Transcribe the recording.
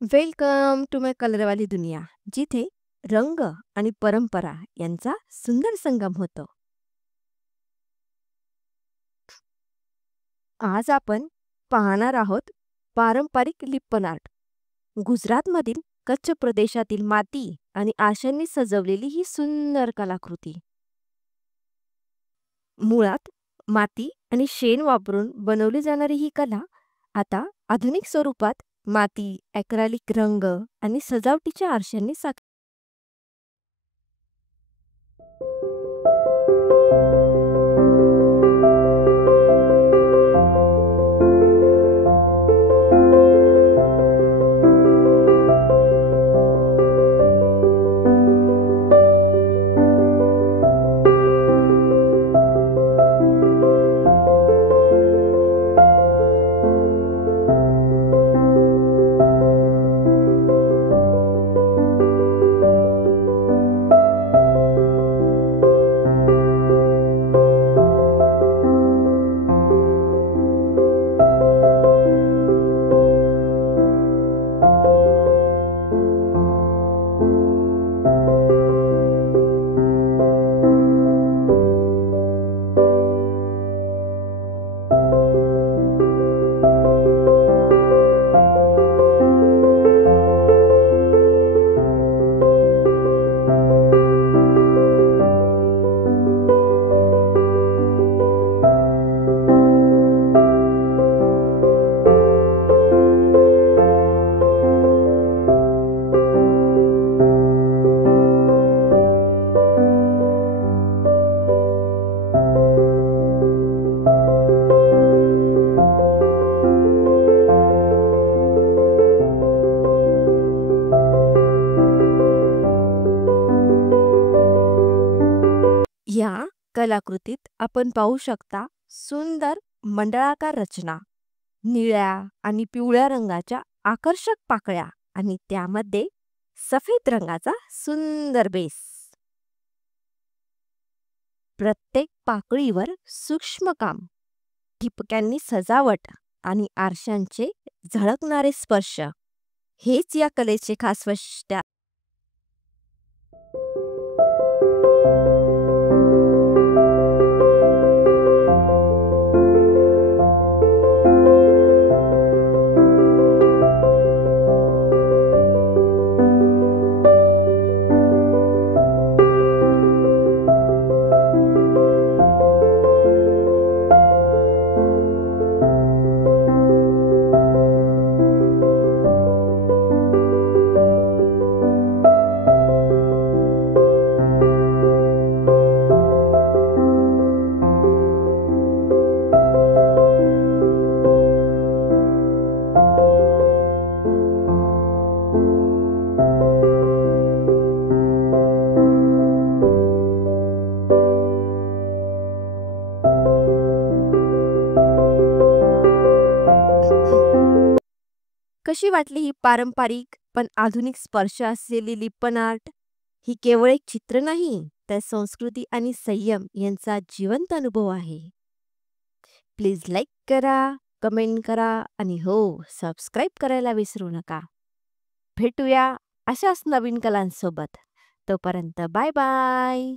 Welcome to माय कलरवाली दुनिया, जिथे रंग आणि परंपरा यांचा सुंदर संगम होतो. आज आपण पाहणार आहोत पारंपरिक लिप्पन आर्ट. गुजरातमधील कच्छ प्रदेशातील माती आणि आशांनी सजवलेली ही सुंदर कलाकृती. मुळात माती आणि शेण वापरून बनवली जाणारी ही कला आता आधुनिक स्वरूपात माती, ॲक्रेलिक रंग आणि सजावटीच्या आरशांनी या कलाकृतीत आपण पाहू शकता सुंदर मंडळाकार रचना, निळ्या आणि पिवळ्या रंगाच्या आकर्षक पाकळ्या आणि त्यामध्ये सफेद रंगाचा सुंदर बेस. प्रत्येक पाकळीवर सूक्ष्म काम, ठिपक्यांनी सजावट आणि आरशांचे झळकणारे स्पर्श हेच या कलेचे खास वैशिष्ट्य. कशी वाटली ही पारंपरिक पण आधुनिक स्पर्श असलेली लिप्पन आर्ट? ही केवळ एक चित्र नाही, तर संस्कृती आणि संयम यांचा जिवंत अनुभव आहे. प्लीज लाईक करा, कमेंट करा आणि हो, सबस्क्राईब करायला विसरू नका. भेटूया अशाच नवीन कलांसोबत. तोपर्यंत बाय बाय.